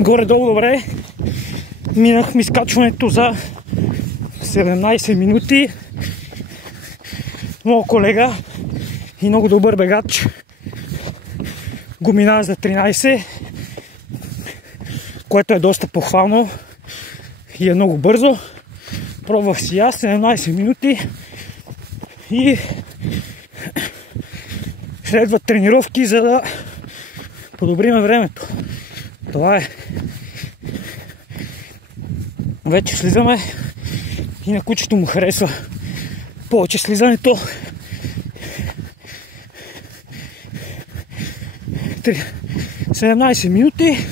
Горе-долу добре. Минахме изкачването за 17 минути. Моят колега и много добър бегач го минава за 13, което е доста похвално и е много бързо. Пробвах си аз 17 минути и следват тренировки, за да подобрим времето. Това е. Вече слизаме и на кучето му харесва повече слизането. 17 минути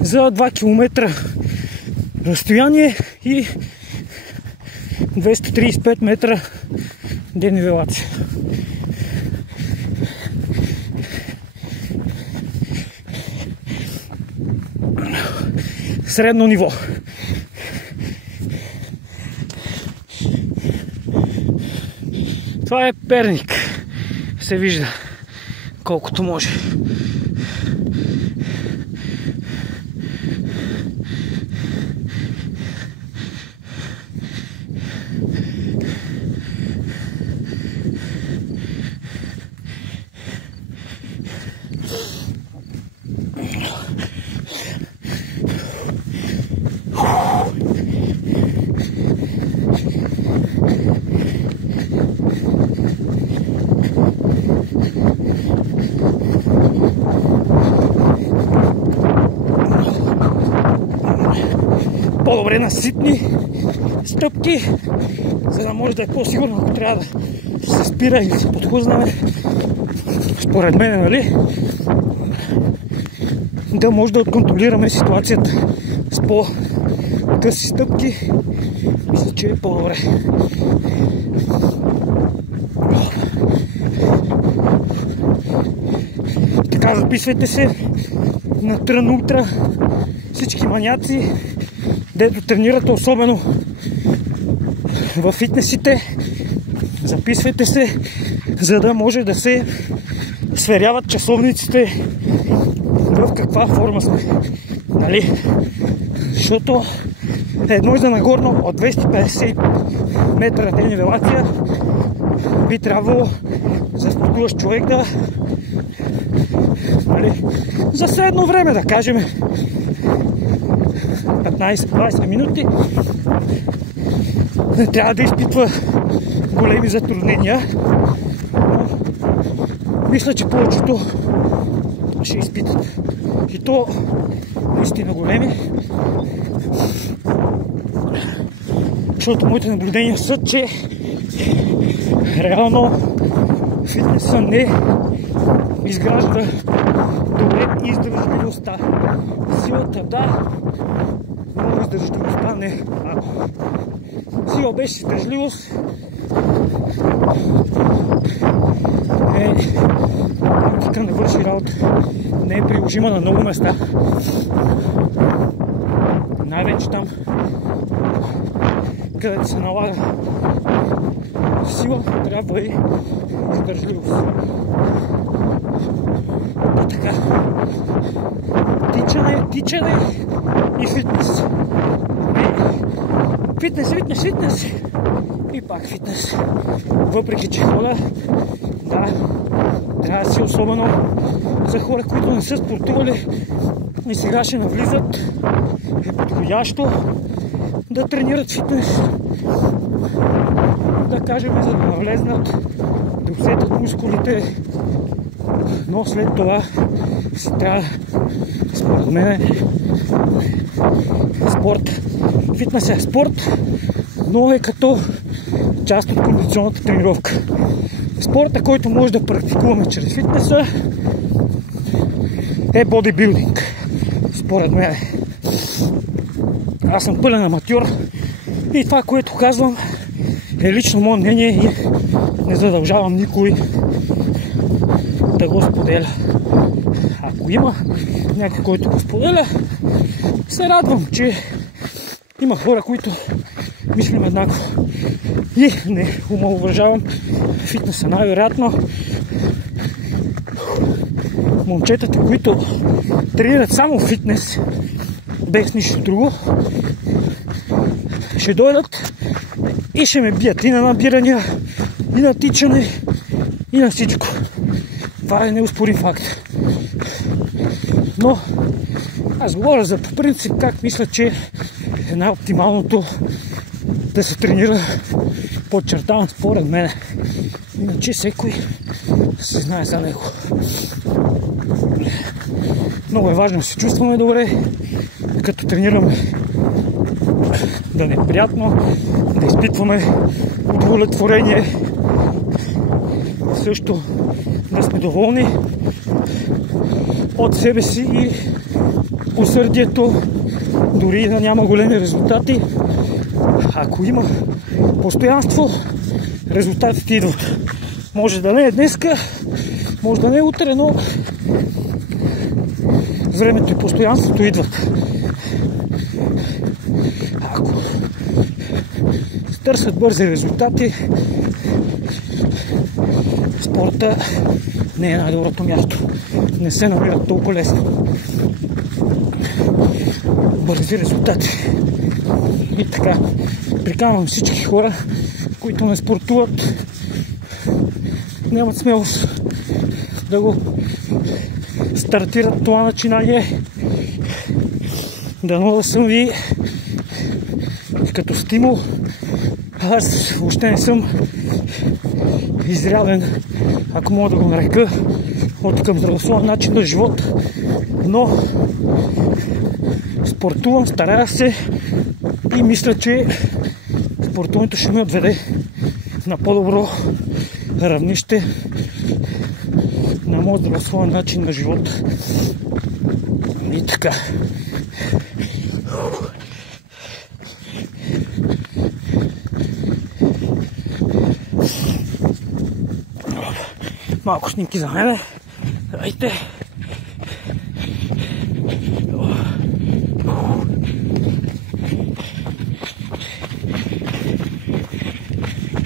за 2 км разстояние и 235 метра денивелация. Средно ниво. Това е Перник. Се вижда колкото може. По-добре на ситни стъпки, за да може да е по-сигурно, ако трябва да се спира и да се подхлъзнаме. Според мен, нали? Да може да контролираме ситуацията с по-къси стъпки. Мисля, че е по-добре. Така, записвайте се на Трън Ултра всички маняци, дето тренирате, особено в фитнесите. Записвайте се, за да може да се сверяват часовниците в каква форма сме. Нали? Защото едно за нагорно от 250 метра денивелация би трябвало за спортуващ човек да, нали, за средно време, да кажем 15-20 минути, не трябва да изпитва големи затруднения. Мисля, че повечето ще изпитат. И то наистина големи. Защото моите наблюдения са, че реално фитнеса не изгражда добре издържливостта. Силата да, но издържливостта не. Сила без издържливост практика не върши работа. Не е приложима на много места. Най-вече там, където се налага сила, трябва и издържливост. И така. Тичане и фитнес. Фитнес. И пак фитнес. Въпреки че хода, да, трябва да си, особено за хора, които не са спортували и сега ще навлизат, е подходящо да тренират фитнес. Да кажем, за да навлезнат, да усетят мускулите, но след това си трябва, според мен, спорт. Фитнес е спорт, но е като част от кондиционната тренировка. Спорта, който може да практикуваме чрез фитнеса, е бодибилдинг, според мен. Аз съм пълен аматьор и това, което казвам, е лично мое мнение и не задължавам никой да го споделя. Ако има някой, който го споделя, се радвам, че има хора, които мислим еднакво. И не омаловажавам фитнеса. Най-вероятно момчетата, които тренират само фитнес, без нищо друго, ще дойдат и ще ме бият и на набирания, и на тичане, и на всичко. Това е неоспорим факт. Но аз говоря за по принцип как мисля, че е най-оптималното да се тренира, подчертавам според мен. Иначе всекой се знае за него. Много е важно да се чувстваме добре, като тренираме, да не е приятно, да изпитваме удовлетворение, също да сме доволни от себе си и усърдието, дори да няма големи резултати. Ако има постоянство, резултатите идват. Може да не е днеска, може да не е утре, но времето и постоянството идват. Ако търсят бързи резултати, спорта не е най-доброто място. Не се намират толкова лесно бързи резултати. И така, приканвам всички хора, които не спортуват, нямат смелост да го стартират това начинание. Дано да съм ви като стимул. Аз въобще не съм изряден, ако мога да го нарека, от към здравословен начин на живот, но спортувам, старая се и мисля, че спортуването ще ме отведе на по-добро равнище на моят здравословен начин на живот. И така. Малко снимки за мене. Дайте.